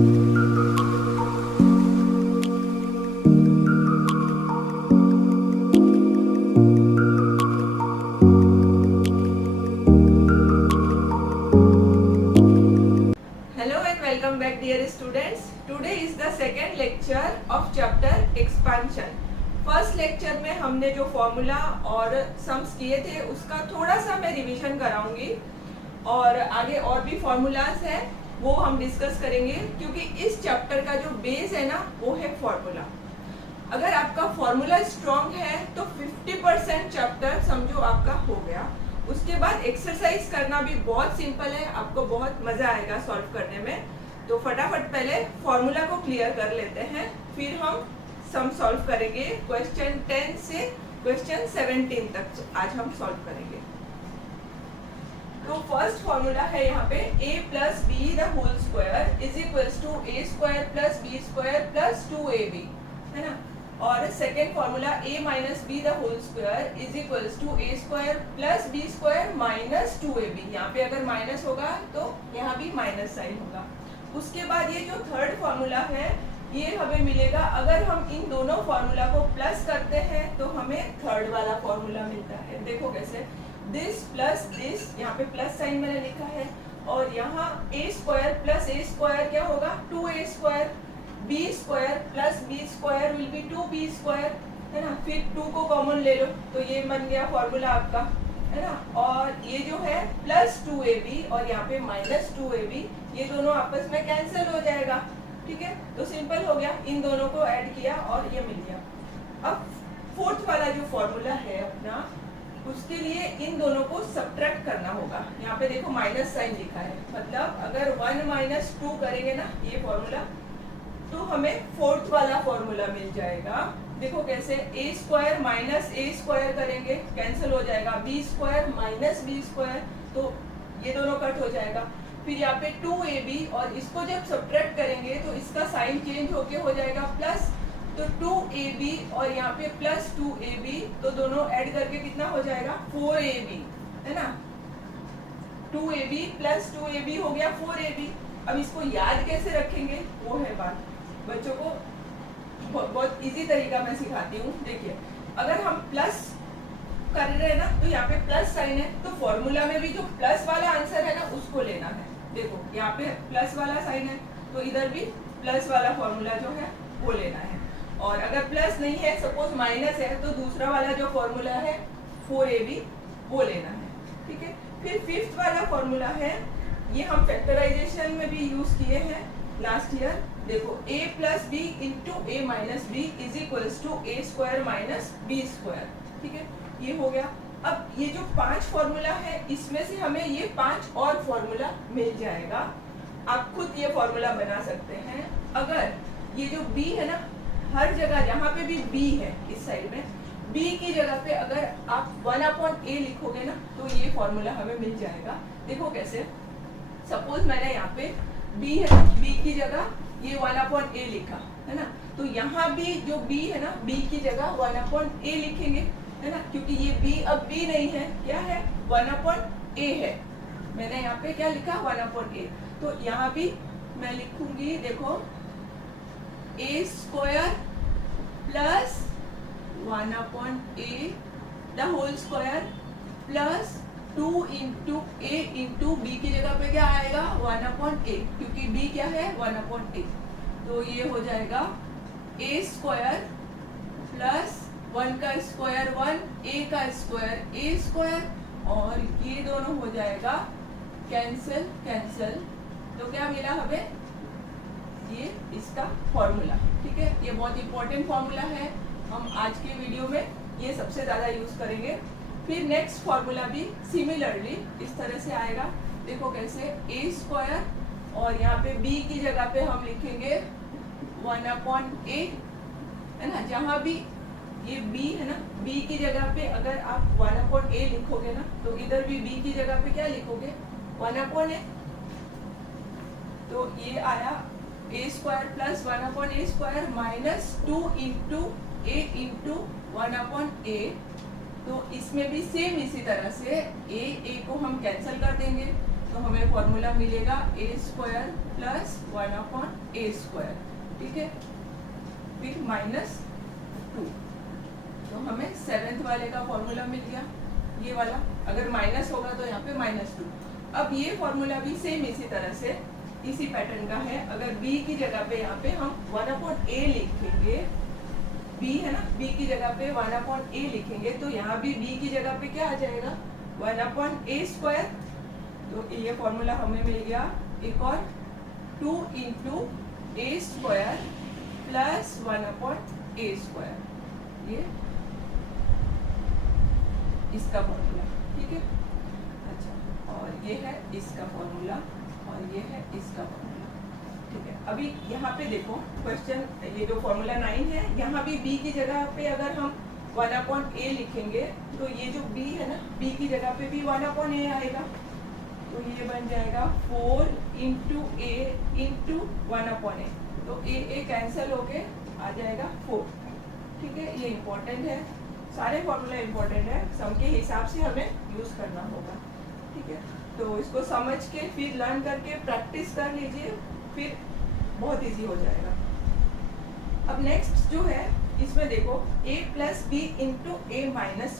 Welcome back dear students. Today is the second lecture of chapter expansion. First lecture में हमने जो formula और sums किए थे उसका थोड़ा सा मैं रिवीजन कराऊंगी और आगे और भी फॉर्मूलाज हैं वो हम डिस्कस करेंगे, क्योंकि इस चैप्टर का जो बेस है ना वो है फॉर्मूला। अगर आपका फॉर्मूला स्ट्रॉन्ग है तो 50% चैप्टर समझो आपका हो गया। उसके बाद एक्सरसाइज करना भी बहुत सिंपल है, आपको बहुत मजा आएगा सॉल्व करने में। तो फटाफट पहले फॉर्मूला को क्लियर कर लेते हैं, फिर हम सम सॉल्व करेंगे। क्वेश्चन 10 से क्वेश्चन 17 तक आज हम सॉल्व करेंगे। तो फर्स्ट फॉर्मूला है यहाँ पे a plus B the whole square is equals to a square plus B square plus 2ab, है ना। और second formula a minus B the whole square is equals to a square plus B square minus 2ab। यहाँ पे अगर minus होगा तो यहाँ भी माइनस साइन होगा। उसके बाद ये जो थर्ड फॉर्मूला है ये हमें मिलेगा, अगर हम इन दोनों फॉर्मूला को प्लस करते हैं तो हमें थर्ड वाला फॉर्मूला मिलता है। देखो कैसे, दिस प्लस दिस, यहाँ पे प्लस साइन मैंने लिखा है, और यहाँ a square plus a square क्या होगा 2a square, b square plus b square will be 2b square, है ना। फिर 2 को कॉमन ले लो तो ये बन गया फॉर्मूला आपका, है ना। और ये जो है प्लस 2ab और यहाँ पे माइनस 2ab, ये दोनों आपस में कैंसिल हो जाएगा, ठीक है। तो सिंपल हो गया, इन दोनों को ऐड किया और ये मिल गया। अब फोर्थ वाला जो फॉर्मूला है अपना, उसके लिए इन दोनों को सब्ट्रैक्ट करना होगा। यहाँ पे देखो माइनस साइन लिखा है, मतलब अगर 1 माइनस 2 करेंगे ना ये फॉर्मूला, तो हमें फोर्थ वाला फॉर्मूला मिल जाएगा। देखो कैसे, a square minus a square करेंगे कैंसिल हो जाएगा, b square minus b square, तो ये दोनों कट हो जाएगा। फिर यहाँ पे 2ab और इसको जब सब्ट्रैक्ट करेंगे तो इसका साइन चेंज होके हो जाएगा प्लस, तो 2ab और यहाँ पे प्लस 2ab, तो दोनों ऐड करके कितना हो जाएगा 4ab, है ना। 2ab प्लस 2ab हो गया 4ab। अब इसको याद कैसे रखेंगे वो है बात, बच्चों को बहुत इजी तरीका मैं सिखाती हूँ। देखिए, अगर हम प्लस कर रहे हैं ना तो यहाँ पे प्लस साइन है, तो फॉर्मूला में भी जो प्लस वाला आंसर है ना उसको लेना है। देखो यहाँ पे प्लस वाला साइन है तो इधर भी प्लस वाला फॉर्मूला जो है वो लेना है। और अगर प्लस नहीं है, सपोज माइनस है, तो दूसरा वाला जो फॉर्मूला है 4ab वो लेना है, ठीक है। फिर फिफ्थ वाला फॉर्मूला है, ये हम फैक्टराइजेशन में भी यूज किए हैं लास्ट ईयर। देखो a plus B into a minus B is equals to a square minus b square, ठीक है। ये हो गया। अब ये जो 5 फॉर्मूला है इसमें से हमें ये 5 और फॉर्मूला मिल जाएगा। आप खुद ये फॉर्मूला बना सकते हैं। अगर ये जो b है ना, हर जगह जहाँ पे भी b है इस साइड में, b की जगह पे अगर आप 1/a लिखोगे ना तो ये फॉर्मूला हमें मिल जाएगा। देखो कैसे, सपोज मैंने यहाँ पे b है, b की जगह ये 1/a लिखा है ना, तो यहाँ भी जो b है ना, b की जगह 1/a लिखेंगे, है ना, क्योंकि ये b अब b नहीं है, क्या है 1/a है। मैंने यहाँ पे क्या लिखा 1/a, तो यहाँ भी मैं लिखूंगी, देखो a square plus 1/a the whole square plus 2 into a into b की जगह पे क्या आएगा 1/a, क्योंकि b क्या है 1/a, तो ये हो जाएगा a स्क्वायर प्लस 1 का स्क्वायर 1, a का स्क्वायर a स्क्वायर, और ये दोनों हो जाएगा कैंसिल कैंसिल, तो क्या मिला हमें ये इसका फॉर्मूला, ठीक है। ये बहुत इंपॉर्टेंट फॉर्मूला है, हम आज के वीडियो में ये सबसे ज्यादा यूज करेंगे। फिर नेक्स्ट फॉर्मूला भी सिमिलरली इस तरह से आएगा। देखो कैसे, a स्क्वायर और यहाँ पे b की जगह पे हम लिखेंगे 1/a, है ना। जहाँ भी ये b है ना, b की जगह पे अगर आप 1/a लिखोगे ना तो इधर भी b की जगह पे क्या लिखोगे 1/a, तो ये आया a square plus 1/a square minus 2 into a into 1/a। तो इसमें भी सेम इसी तरह से a को हम कैंसिल कर देंगे, तो हमें फॉर्मूला मिलेगा a square plus 1/a A square, ठीक है, फिर -2, तो हमें 7th वाले का फॉर्मूला मिल गया, ये वाला। अगर माइनस होगा तो यहाँ पे -2। अब ये फॉर्मूला भी सेम इसी तरह से, इसी पैटर्न का है। अगर b की जगह पे यहाँ पे हम 1/a लिखेंगे, b है ना, b की जगह पे 1/a लिखेंगे, तो यहाँ भी b की जगह पे क्या आ जाएगा, 1/a स्क्वायर। तो ये फॉर्मूला हमें मिल गया। एक और 2 × a square plus 1/a square, ये इसका फॉर्मूला, ठीक है। अच्छा, और ये है इसका फॉर्मूला, और ये है इसका फॉर्मूला, ठीक है। अभी यहाँ पे देखो क्वेश्चन, ये जो फॉर्मूला 9 है, यहाँ भी b की जगह पे अगर हम 1/a लिखेंगे, तो ये जो b है ना, b की जगह पे भी 1/a आएगा, तो ये बन जाएगा 4 × a × 1/a, तो a कैंसिल होके आ जाएगा 4, ठीक है। ये इम्पोर्टेंट है, सारे फॉर्मूला इम्पोर्टेंट है, सम के हिसाब से हमें यूज करना होगा, ठीक है। तो इसको समझ के फिर लर्न करके प्रैक्टिस कर लीजिए, फिर बहुत इजी हो जाएगा। अब नेक्स्ट जो है, इसमें देखो a + b × a -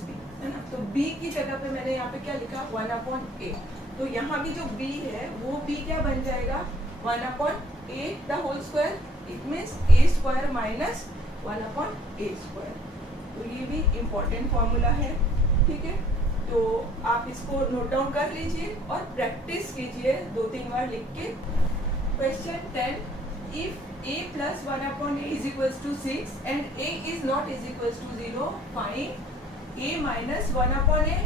b है ना, तो b की जगह पे मैंने यहाँ पे क्या लिखा, 1/a, तो यहाँ भी जो b है वो b क्या बन जाएगा, 1/a the whole square, it means a square minus 1/a square. तो ये भी इम्पोर्टेंट फॉर्मूला है, ठीक है। तो आप इसको नोट डाउन कर लीजिए और प्रैक्टिस कीजिए 2-3 बार लिख के। Question 10, if a + 1/a = 6 and a is not = 0, find a - 1/a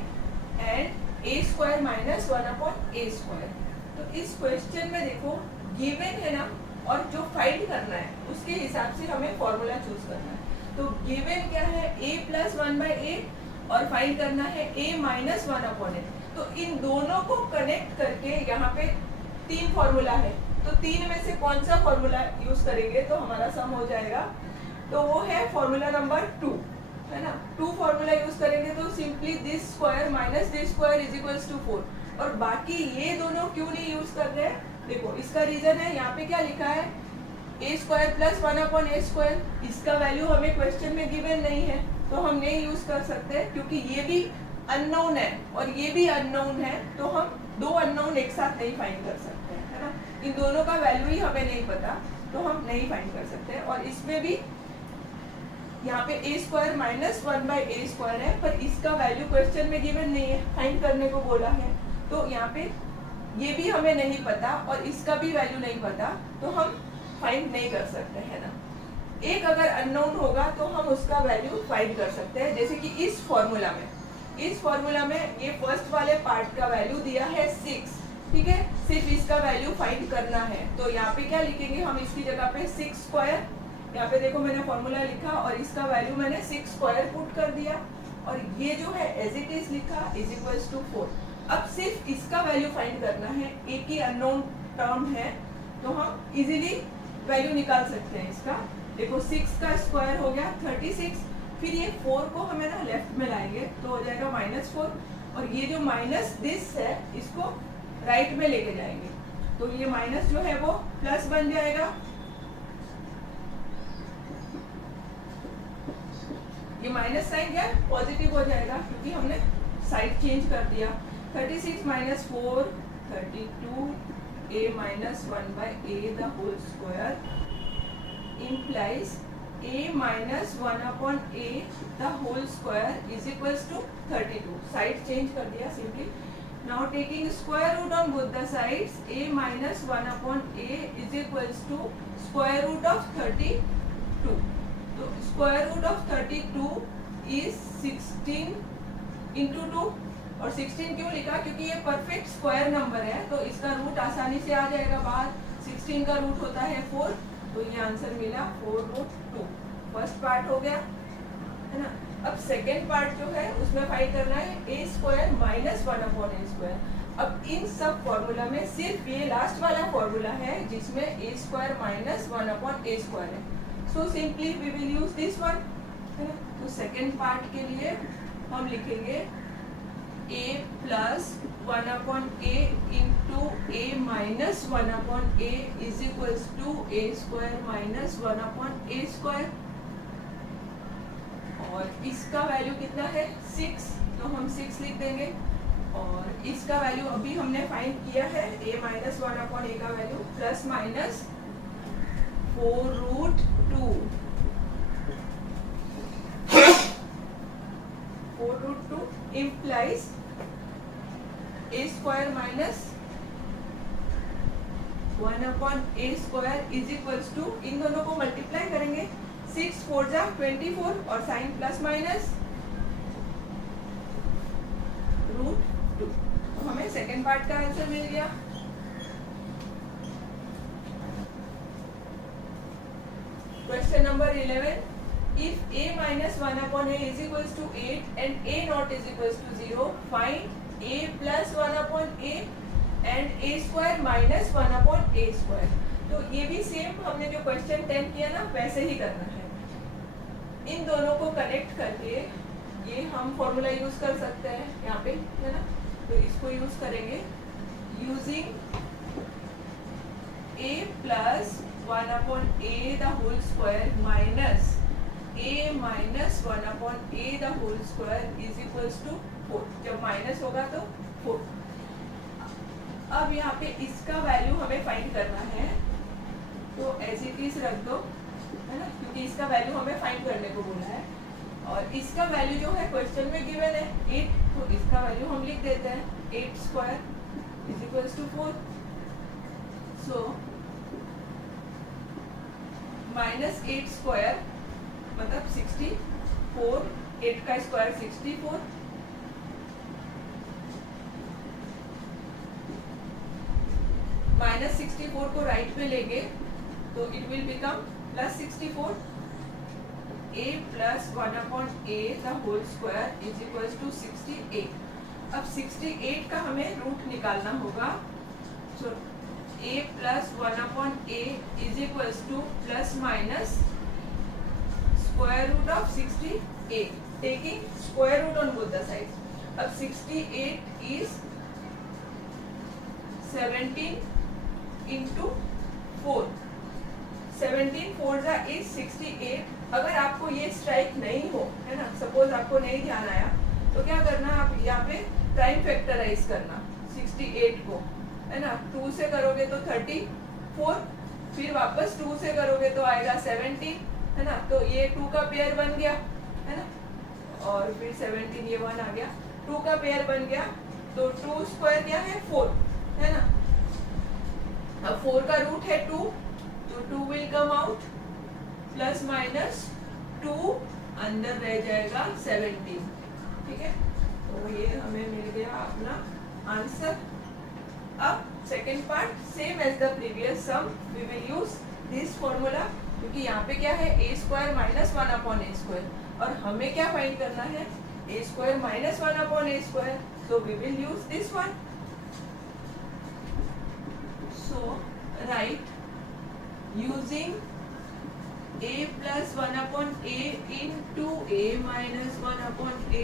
and a square minus 1/a square. तो इस क्वेश्चन में देखो गिवन है ना, और जो फाइंड करना है उसके हिसाब से हमें फॉर्मूला चूज करना है। तो गिवन क्या है, a + 1/a, और फाइंड करना है a - 1/a। तो इन दोनों को कनेक्ट करके यहाँ पे 3 फॉर्मूला है, तो 3 में से कौन सा फॉर्मूला यूज करेंगे तो हमारा सम हो जाएगा, तो वो है फॉर्मूला नंबर 2, है ना। 2 फॉर्मूला यूज करेंगे तो simply this square minus this square = 4। और बाकी ये दोनों क्यों नहीं यूज कर रहे हैं, देखो इसका रीजन है, यहाँ पे क्या लिखा है, a square plus 1/a square, इसका वैल्यू हमें क्वेश्चन में गिवन नहीं है, तो हम नहीं यूज कर सकते, क्योंकि ये भी अननोन है और ये भी अननोन है, तो हम 2 अननोन एक साथ नहीं फाइंड कर सकते, है ना। इन दोनों का वैल्यू ही हमें नहीं पता, तो हम नहीं फाइंड कर सकते। और इसमें भी यहाँ पे a square minus 1/a square है, पर इसका वैल्यू क्वेश्चन में गिवन नहीं है, फाइंड करने को बोला है, तो यहाँ पे ये भी हमें नहीं पता और इसका भी वैल्यू नहीं पता, तो हम फाइंड नहीं कर सकते, है ना। एक अगर अननोन होगा तो हम उसका वैल्यू फाइंड कर सकते हैं, जैसे कि इस फॉर्मूला में ये फर्स्ट वाले पार्ट का वैल्यू दिया है 6, ठीक है, सिर्फ इसका वैल्यू फाइंड करना है। तो यहाँ पे क्या लिखेंगे हम, इसकी जगह पे 6 स्क्वायर, यहाँ पे देखो मैंने फॉर्मूला लिखा और इसका वैल्यू मैंने 6 स्क्वायर पुट कर दिया, और ये जो है एज इट इज लिखा = 4। अब सिर्फ इसका वैल्यू फाइंड करना है, एक ही अननोन टर्म है, तो हम इजीली वैल्यू निकाल सकते हैं इसका। देखो 6 का स्क्वायर हो गया 36, फिर ये 4 को हमें ना लेफ्ट में लाएंगे तो हो जाएगा -4, और ये जो माइनस दिस है इसको राइट में लेके जाएंगे, तो ये माइनस जो है वो प्लस बन जाएगा, ये माइनस साइन क्या है, पॉजिटिव हो जाएगा, क्योंकि हमने साइड चेंज कर दिया। 36 - 4 32, a - 1/a the whole square implies a - 1/a the whole square = 32। Side change कर दिया simply. Now taking square root on both the sides, a - 1/a = square root of 32। तो square root of 32 is 16 × 2, और 16 क्यों लिखा, क्योंकि ये perfect square number है, तो इसका रूट आसानी से आ जाएगा बाहर। 16 का रूट होता है 4, तो ये आंसर मिला 4√2। फर्स्ट पार्ट हो गया, है ना। अब सेकेंड पार्ट जो है उसमें फाइंड करना है a square minus 1/a square. अब इन सब फॉर्मूला में सिर्फ ये लास्ट वाला फॉर्मूला है जिसमें a square minus 1/a square है, so simply we will use this one, है ना। तो सेकेंड पार्ट के लिए हम लिखेंगे a plus 1 upon a into a minus 1 upon a is equals to a square minus 1 upon a square। और इसका वैल्यू कितना है 6, तो हम 6 लिख देंगे। और इसका वैल्यू अभी हमने फाइंड किया है a माइनस 1 अपॉन a का value plus minus 4√2 implies a square minus 1 upon a square is equals to, इन दोनों को मल्टीप्लाई करेंगे, 6 4 जा 24 और साइन प्लस माइनस √2। तो हमें सेकेंड पार्ट का आंसर मिल गया। Question number 11, if a minus 1 upon a is equals to 8 and a not is equals to 0, find a plus 1 upon a and a square minus 1 upon a square। तो ये भी same हमने जो question 10 किया ना वैसे ही करना है। इन दोनों को कनेक्ट करके ये हम फॉर्मूला यूज कर सकते हैं यहाँ पे, है ना। तो इसको यूज करेंगे using a plus 1 upon a the whole square minus a minus 1 upon a the whole square is equals to 4। जब माइनस होगा तो 4। अब यहाँ पे इसका वैल्यू हमें फाइंड करना है, तो एज इट इज रख दो, है ना, क्योंकि इसका वैल्यू हमें फाइंड करने को बोला है। और इसका वैल्यू जो है क्वेश्चन में गिवन है 8, तो इसका वैल्यू हम लिख देते हैं 8 square is equals to 4। So minus 8 square मतलब 64, 8 का स्क्वायर 64, माइनस 64 को राइट में लेंगे तो it will become plus 64। a plus 1 upon a the whole square is equals to 68। अब 68 का हमें रूट निकालना होगा, so a plus 1 upon a is equals to plus minus square root of 68, taking square root on both the sides। अब 68 is 17 into 4, 17 4 जा is 68। अगर आपको ये स्ट्राइक नहीं हो, है ना, सपोज आपको नहीं ध्यान आया, तो क्या करना, आप यहाँ पे प्राइम फैक्टराइज करना 68 को, है ना। 2 से करोगे तो 34, फिर वापस 2 से करोगे तो आएगा 17, है ना। तो ये 2 का पेयर बन गया, है ना, और फिर 17 ये 1 आ गया, 2 का पेयर बन गया, तो 2 स्क्वायर क्या है 4, है ना। अब 4 का रूट है 2, तो 2 will come out, plus minus 2 अंदर रह जाएगा 17, ठीक है। तो ये हमें मिल गया अपना आंसर। अब second part same as the previous sum, we will use this formula, क्योंकि यहाँ पे क्या है a square minus 1 upon a square, और हमें क्या फाइंड करना है a square minus 1 upon a square, so we will use this one. So right using a plus 1 upon a into a minus 1 upon a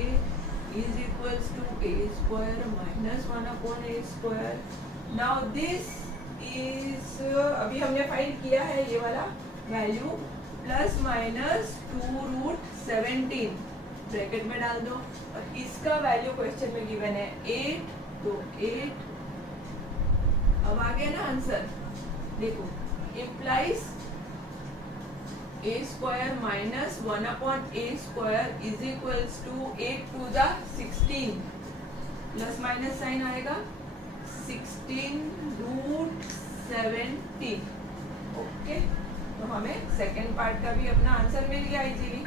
is equals to a square minus 1 upon a square। Now this is अभी हमने find किया है ये वाला value, plus minus 2√17 bracket में डाल दो, और इसका वैल्यू क्वेश्चन में गिवन है 8, तो 8। अब आ गया ना आंसर, देखो, implies a square minus 1 upon a square is equals to 8 to the 16, plus minus sign आएगा 16√17। ओके, तो हमें सेकेंड पार्ट का भी अपना आंसर मिल गया इजीली।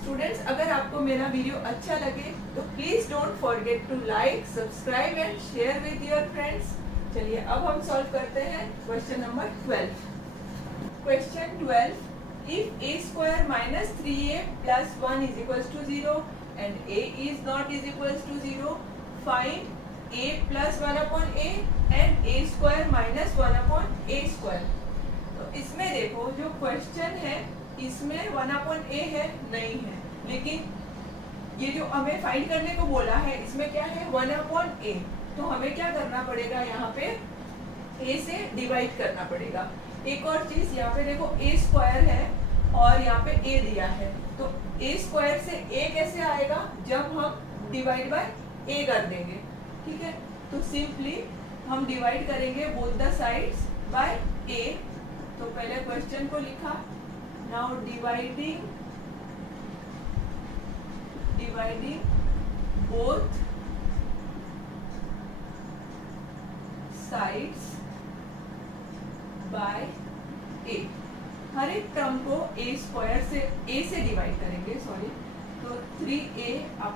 स्टूडेंट्स, अगर आपको मेरा वीडियो अच्छा लगे तो please don't forget to like, subscribe and share with your friends. चलिए अब हम सॉल्व करते हैं question number 12। Question 12, if a square minus 3a plus 1 is equals to 0 and a is not is equals to 0, find a plus 1 upon a and a square minus 1 upon a square। तो इसमें देखो जो question है इसमें 1 upon a है नहीं है, लेकिन ये जो हमें फाइंड करने को बोला है इसमें क्या है 1/a, तो हमें क्या करना पड़ेगा यहाँ पे a से डिवाइड करना पड़ेगा। एक और चीज यहाँ पे देखो a स्क्वायर है और यहाँ पे a दिया है, तो a स्क्वायर से a कैसे आएगा जब हम डिवाइड बाय a कर देंगे, ठीक है। तो सिंपली हम डिवाइड करेंगे both the sides by a। तो पहले क्वेश्चन को लिखा, now dividing both sides by a। हर एक टर्म को a स्क्वायर से a से डिवाइड करेंगे, सॉरी, तो 3a/a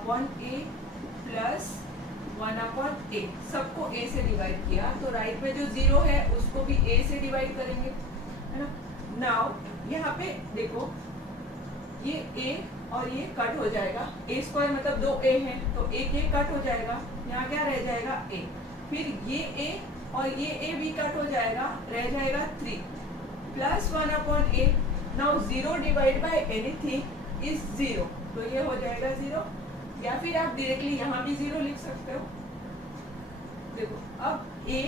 प्लस 1/a, सबको a से डिवाइड किया, तो राइट में जो 0 है उसको भी a से डिवाइड करेंगे, है ना। नाउ यहाँ पे देखो ये a और ये कट हो जाएगा, a स्क्वायर मतलब 2a है, तो एक कट हो जाएगा, यहाँ क्या रह जाएगा a, फिर ये a और ये a भी कट हो जाएगा, रह जाएगा 3 plus 1/a। Now 0 divide by anything is 0, तो ये हो जाएगा 0, या फिर आप डायरेक्टली यहाँ भी 0 लिख सकते हो। देखो अब a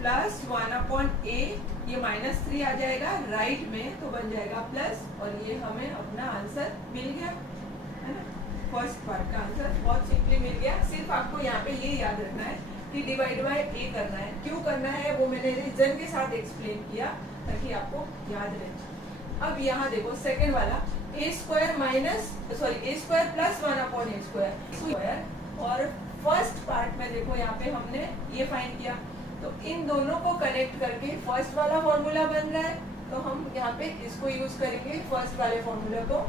प्लस 1/a, ये -3 आ जाएगा राइट में, तो बन जाएगा प्लस, और ये हमें अपना आंसर मिल गया, है ना। फर्स्ट पार्ट का आंसर बहुत सिंपली मिल गया। सिर्फ आपको यहाँ पे ये याद रखना है कि डिवाइड बाय a करना है, क्यों करना है वो मैंने रीजन के साथ एक्सप्लेन किया ताकि आपको याद रहे। अब यहाँ देखो सेकंड वाला a square plus 1/a square, और फर्स्ट पार्ट में देखो यहाँ पे हमने ये फाइंड किया, तो इन दोनों को कनेक्ट करके फर्स्ट वाला फॉर्मूला बन रहा है, तो हम यहाँ पे इसको यूज करेंगे फर्स्ट वाले फॉर्मूला को।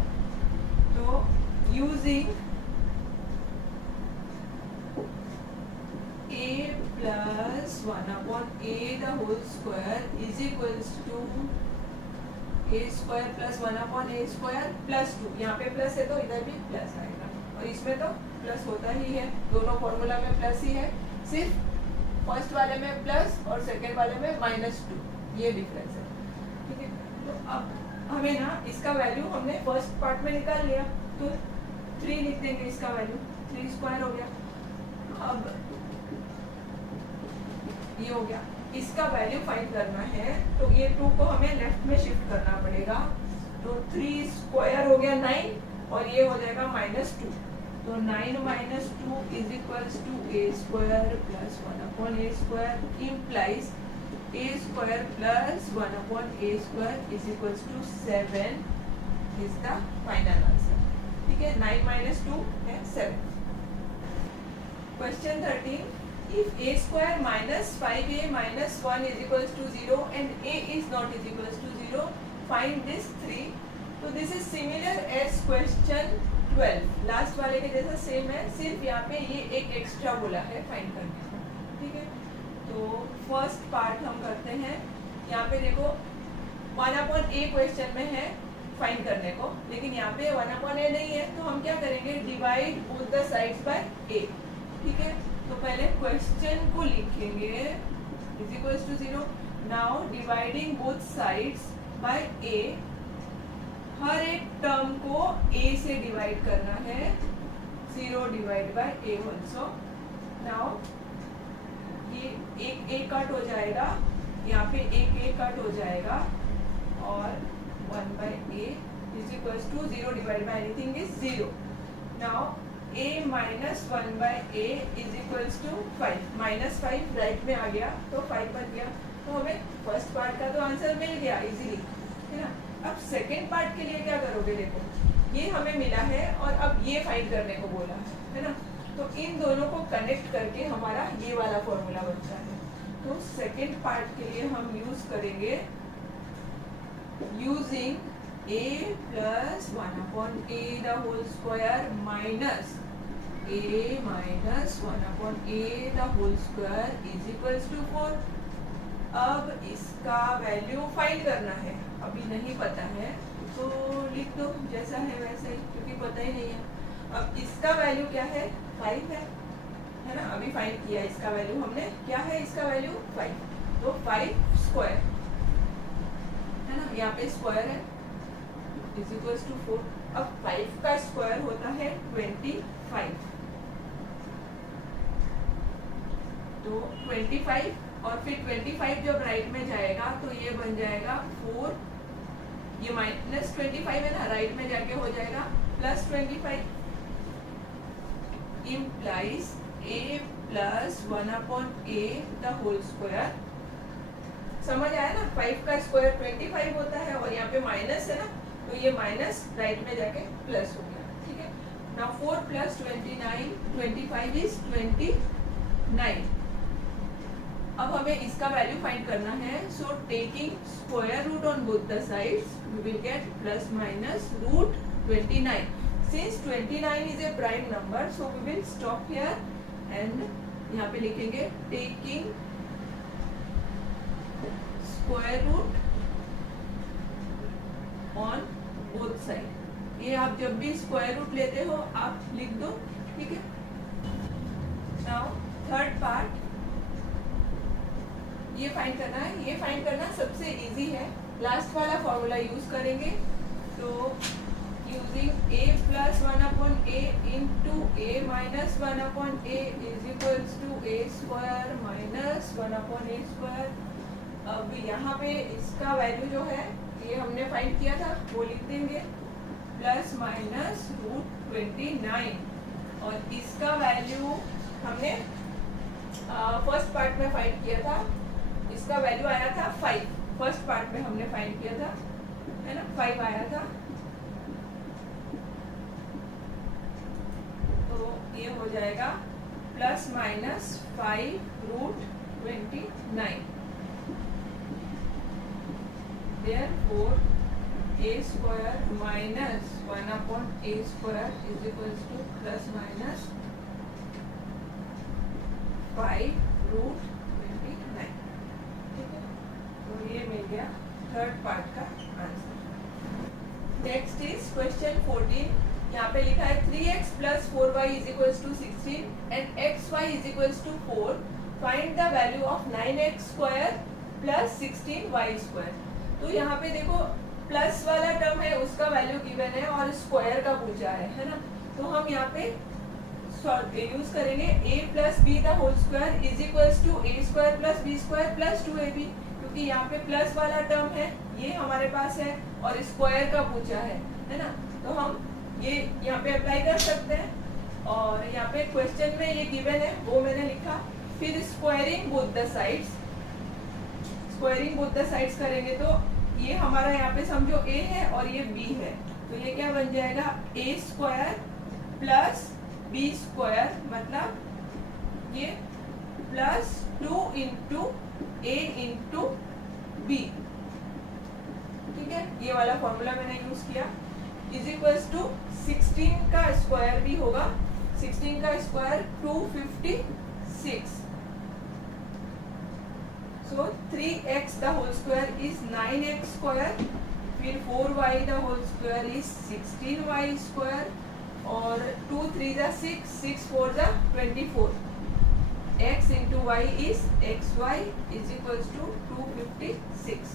तो using a plus 1/a the whole square is equals to a square plus 1/a square plus 2, यहाँ पे प्लस है तो इधर भी प्लस आएगा, और इसमें तो प्लस होता ही है, दोनों फॉर्मूला में प्लस ही है, सिर्फ फर्स्ट वाले में प्लस और सेकेंड वाले में -2, ये डिफरेंस है, ठीक है। तो अब हमें ना इसका वैल्यू हमने फर्स्ट पार्ट में निकाल लिया, तो 3 लिख देंगे इसका वैल्यू, 3 स्क्वायर हो गया। अब ये हो गया, इसका वैल्यू फाइंड करना है, तो ये 2 को हमें लेफ्ट में शिफ्ट करना पड़ेगा, तो 3 स्क्वायर हो गया 9, और ये हो जाएगा -2, तो 9 - 2 is equals to a square plus 1/a square implies a square plus 1/a square is equals to 7 is the final answer, ठीक है। 9 - 2 है 7। Question 13, if a square minus 5a minus 1 is equals to 0 and a is not is equals to 0, find this 3। तो this is similar as question 12, last वाले के जैसा same है, सिर्फ यहाँ पे ये एक एक्स्ट्रा बोला है फाइंड करने को, ठीक है। तो फर्स्ट पार्ट हम करते हैं, यहाँ पे देखो 1/a क्वेश्चन में है फाइंड करने को, लेकिन यहाँ पे 1/a नहीं है, तो हम क्या करेंगे divide both the sides by a, ठीक है। तो पहले क्वेश्चन को लिखेंगे is equals to 0। Now dividing both sides by a, हर एक टर्म को a से डिवाइड करना है, 0 divide by a also. Now ये एक a कट हो जाएगा, यहाँ पे एक a कट हो जाएगा, और 1/a is equals to 0 divide by anything is 0। Now a minus 1/a is equals to 5, -5 right में आ गया तो 5 बन गया, तो हमें फर्स्ट पार्ट का तो आंसर मिल गया इजीली, है ना। अब सेकेंड पार्ट के लिए क्या करोगे, देखो ये हमें मिला है और अब ये फाइंड करने को बोला है ना, तो इन दोनों को कनेक्ट करके हमारा ये वाला फॉर्मूला बनता है। तो सेकेंड पार्ट के लिए हम यूज करेंगे using a plus 1/a the whole square minus a minus 1/a the whole square is equals to 4। अब इसका वैल्यू फाइंड करना है, अभी नहीं पता है तो लिख दो जैसा है वैसे ही, क्योंकि पता ही नहीं है। अब इसका वैल्यू क्या है, 5 है ना, अभी फाइंड किया इसका वैल्यू हमने, क्या है इसका वैल्यू 5, तो 5 स्क्वायर है ना, यहाँ पे स्क्वायर है इज इक्वल्स टू 4। अब 5 का स्क्वायर होता है 25, 5, तो 25 और फिर 25 जब राइट में जाएगा तो ये बन जाएगा 4, ये -25 है ना, राइट में जाके हो जाएगा +25, implies a plus 1/a the whole square। समझ आया ना, 5 का स्क्वायर 25 होता है और यहाँ पे माइनस है ना, तो ये माइनस राइट में जाके प्लस हो गया, ठीक है। Now 4 + 29, 25 is 29। अब हमें इसका वैल्यू फाइंड करना है, so taking square root on both the sides we will get +-√29। Since 29 is a prime number, so we will stop here and यहाँ पे लिखेंगे taking square root on both side. ये आप जब भी स्क्वायर रूट लेते हो आप लिख दो, ठीक है। नाउ थर्ड पार्ट, ये फाइंड करना है। ये फाइंड करना सबसे इजी है, लास्ट वाला फॉर्मूला यूज करेंगे। तो using a + 1/a into a - 1/a is equals to a square minus 1/a²। अब यहाँ पे इसका वैल्यू जो है ये हमने फाइंड किया था वो लिख देंगे +-√29 और इसका वैल्यू हमने फर्स्ट पार्ट में फाइंड किया था, इसका वैल्यू आया था 5। फर्स्ट पार्ट में हमने फाइंड किया था, है ना, 5 आया था। तो ये हो जाएगा +-5√29। Therefore, a² - 1/a² is equals to +-5√29। ठीक है, तो ये मिल गया थर्ड पार्ट का आंसर। Next is question 14। यहाँ पे लिखा है 3x + 4y is equals to 16 and xy is equals to 4. Find the value of 9x² + 16y²। तो यहाँ पे देखो प्लस वाला टर्म है उसका वैल्यू गिवन है और स्क्वायर का पूछा है ना, तो हम यहाँ पे यूज करेंगे a + b the whole square is equals to a² + b² + 2ab, क्योंकि यहाँ पे प्लस वाला टर्म है ये हमारे पास है और स्क्वायर का पूछा है ना, तो हम ये यहाँ पे अप्लाई कर सकते हैं। और यहाँ पे क्वेश्चन में ये गिवन है वो मैंने लिखा। फिर squaring both the sides, squaring both the sides करेंगे तो ये हमारा यहाँ पे समझो a है और ये b है, तो ये क्या बन जाएगा a² + b², मतलब ये +2 × a × b, ठीक है। ये वाला फॉर्मूला मैंने यूज किया, इज इक्वल्स टू 16 का स्क्वायर भी होगा, 16 का square 256। So 3x the whole square is 9x², फिर 4y the whole square is 16y² और 2 3 the 6, 6 4 the 24। x into y is xy is equals to 256।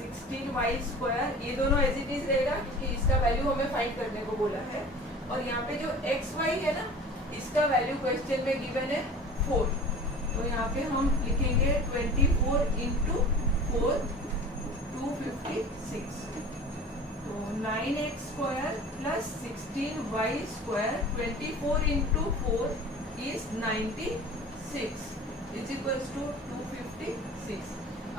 16y², ये दोनों एज इट इज रहेगा क्योंकि इसका वैल्यू हमें फाइंड करने को बोला है। और यहाँ पे जो xy है ना, इसका वैल्यू क्वेश्चन में गिवन है 4, तो यहाँ पे हम लिखेंगे 24 × 4 256। तो 9x² + 16y² 24 × 4 is 96 is equals to 256।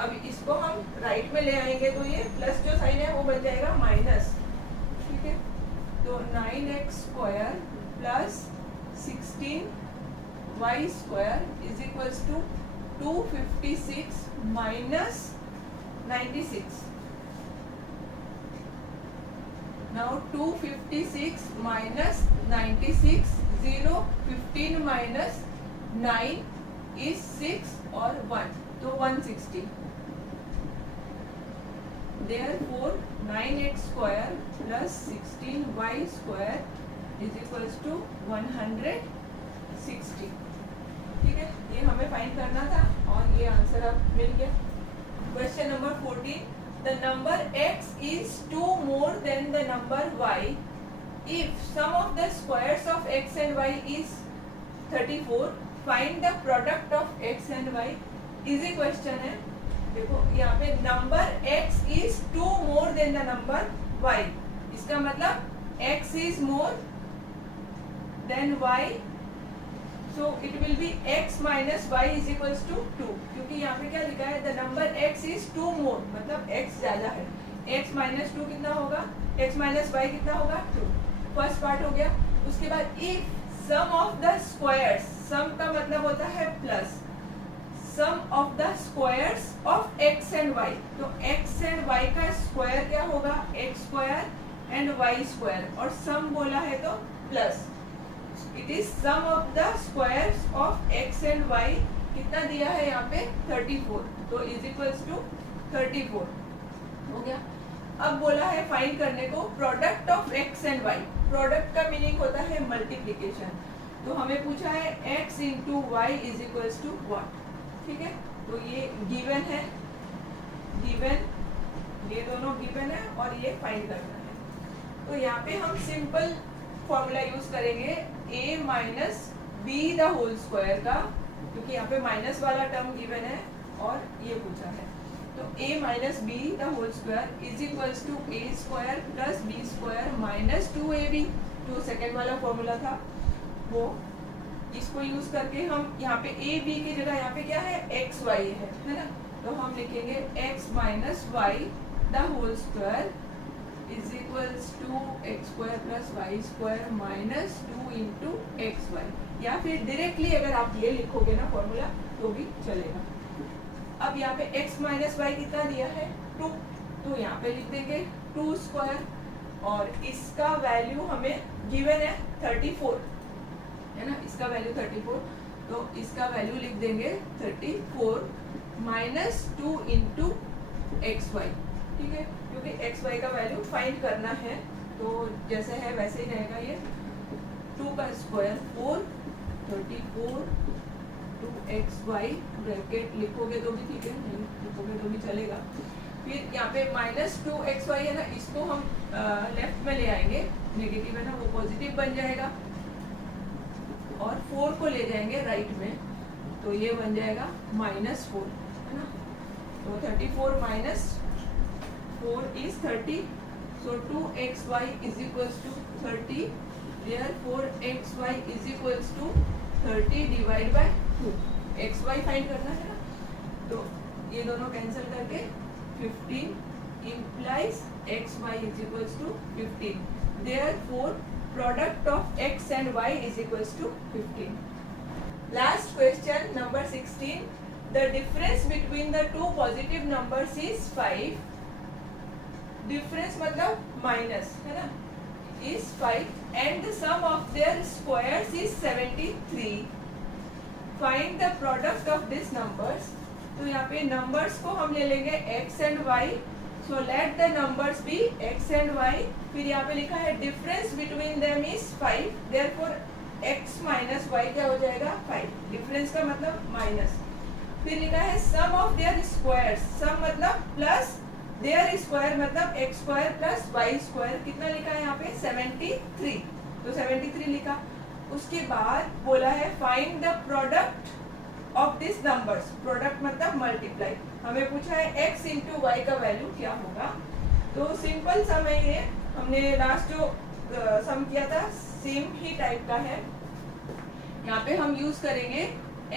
अब इसको हम राइट में ले आएंगे तो ये प्लस जो साइन है वो बन जाएगा माइनस, ठीक है। तो 9x² + 16y² is equals to 256 minus 96। Now 256 minus 96, 0, 15 minus 9 is 6 और 1, तो 160। Therefore 9x² + 16y² is equals to 160। ठीक है, ये हमें फाइंड करना था और ये आंसर अब मिल गया। Question number 14, the number x is 2 more than the number y if sum of the squares of x and y is 34, find the product of x and y. Easy question है. देखो यहाँ पे number x is 2 more than the number y. इसका मतलब x is more than y, so it will be x minus y is equals to 2. क्योंकि यहाँ पे क्या लिखा है, the number x is 2 more, मतलब x ज्यादा है. x minus 2 कितना होगा, x minus y कितना होगा, 2. फर्स्ट पार्ट हो गया. उसके बाद if sum of the squares, sum का मतलब होता है plus, sum of the squares of x and y. तो x एंड y का स्क्वायर क्या होगा, x square and y square, और सम बोला है तो plus. It is sum of the squares of x and y. कितना दिया है यहाँ पे, 34. तो इज इक्वल्स टू 34 हो गया. अब बोला है फाइंड करने को product of x and y. Product का मीनिंग होता है मल्टीप्लीकेशन. तो हमें पूछा है x into y is equals to what. ठीक है, तो ये गिवन है, गिवन, ये दोनों गिवन है और ये फाइंड करना है. तो यहाँ पे हम सिंपल फॉर्मूला यूज करेंगे a minus B the whole square का, क्योंकि यहाँ पे माइनस वाला टर्म गिवन है और ये पूछा है. तो a minus B the whole square is equals to a square plus B square minus 2ab. जो सेकेंड वाला फॉर्मूला था वो, इसको यूज करके हम यहाँ पे a b की जगह यहाँ पे क्या है, x y है ना. तो हम लिखेंगे x minus y the whole square is equals to x square plus y square minus 2 into x y. या फिर डायरेक्टली अगर आप ये लिखोगे ना फॉर्मूला तो भी चलेगा. अब यहाँ पे x माइनस वाई कितना दिया है, 2. तो यहाँ पे लिख देंगे 2 स्क्वायर, और इसका वैल्यू हमें गिवन है 34 है ना. इसका वैल्यू 34, तो इसका वैल्यू लिख देंगे 34 माइनस 2 इंटू एक्स वाई. ठीक है, क्योंकि एक्स वाई का वैल्यू फाइंड करना है, तो जैसे है वैसे ही रहेगा. ये 2 का स्क्वायर 4, 34 2xy ब्रैकेट लिखोगे तो भी ठीक है, नहीं लिखोगे तो भी चलेगा. फिर यहाँ पे माइनस 2xy है ना, इसको हम लेफ्ट में ले आएंगे, नेगेटिव है ना वो पॉजिटिव बन जाएगा, और 4 को ले जाएंगे राइट में, तो ये बन जाएगा माइनस 4 है ना. तो 34 minus 4 is 30. So 2xy is equals to 30. Therefore xy is equals to 30 divide by 2. xy find करना है ना, तो ये दोनों कैंसिल करके 15 implies xy is equals to 15. Therefore, product of x and y is equals to 15. Last question, number 16. The difference between the two positive numbers is 5. Difference मतलब minus है ना, is 5 and the sum of their squares is 73. Find the product of these numbers. तो यहाँ पे numbers को हम ले लेंगे x and y. So let the numbers be x and y. फिर यहाँ पे लिखा है difference between them is 5. Therefore x minus y क्या हो जाएगा, 5. डिफरेंस का मतलब माइनस. फिर लिखा है सम ऑफ देयर स्क्वायर्स. सम मतलब प्लस, देयर स्क्वायर मतलब x square plus y square. कितना लिखा है यहाँ पे, 73. तो 73 लिखा. उसके बाद बोला है find the product of this numbers. Product मतलब मल्टीप्लाई. हमें पूछा है x इंटू वाई का वैल्यू क्या होगा. तो सिंपल सम है ये, हमने लास्ट जो सम किया था सेम ही टाइप का है. यहाँ पे हम यूज करेंगे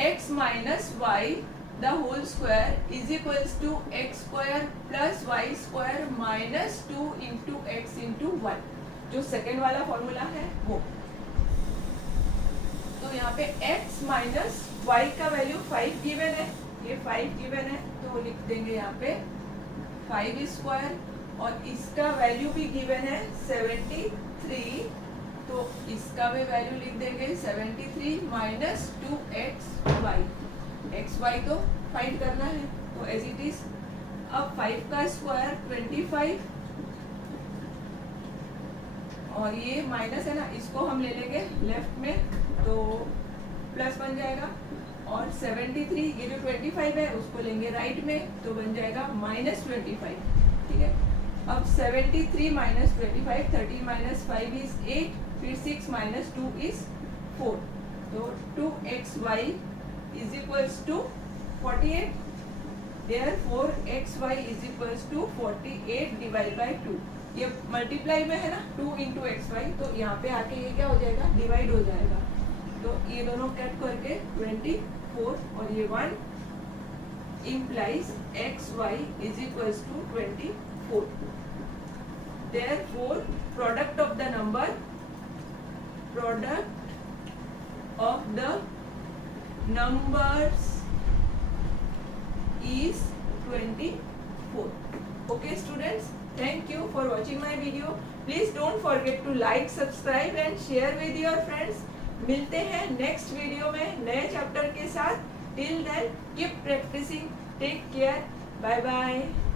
x minus y the whole square is equals to x square plus y square minus 2 into x into y. जो सेकेंड वाला फॉर्मूला है वो. तो यहाँ पे x माइनस y का वैल्यू 5 गिवन है, ये 5 गिवन है, तो लिख देंगे यहाँ पे 5 स्क्वायर, और इसका वैल्यू भी गिवन है 73. तो इसका भी वैल्यू लिख देंगे 73 माइनस 2xy. xy तो फाइंड करना है, तो एज इट इज. अब 5 का स्क्वायर 25, और ये माइनस है ना, इसको हम ले लेंगे लेफ्ट में, तो प्लस बन जाएगा. और 73, ये जो 25 है उसको लेंगे राइट में, तो बन जाएगा माइनस 25. ठीक है। अब 73 माइनस 25, 13 माइनस 5 इज 8, फिर 6 माइनस 2 इज 4, तो 2xy is equals to 48, therefore xy is equals to 48 divide by 2। ये मल्टीप्लाई में है ना, 2 इंटू एक्स वाई, तो यहाँ पे आके ये क्या हो जाएगा, डिवाइड हो जाएगा, तो ये दोनों कट करके 24 और ये 1 implies xy is equals to 24. Therefore, product of the numbers is 24. Okay students, thank you for watching my video. Please don't forget to like, subscribe and share with your friends. मिलते हैं next video में नए chapter के साथ. Till then, keep practicing. Take care. Bye bye.